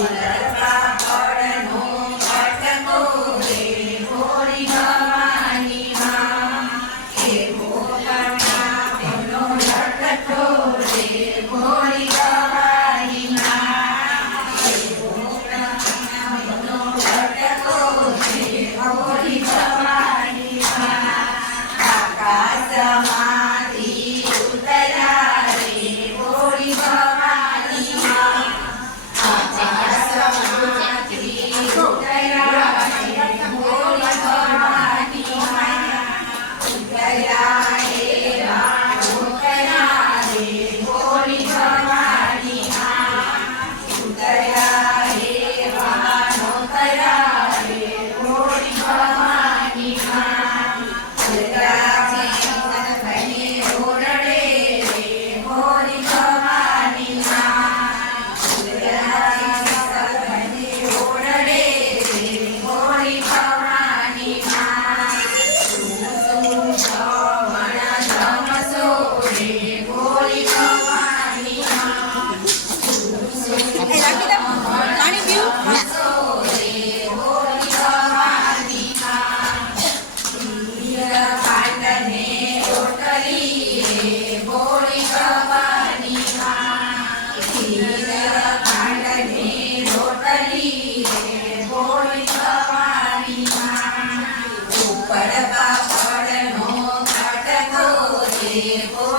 Yes. Holy, holy.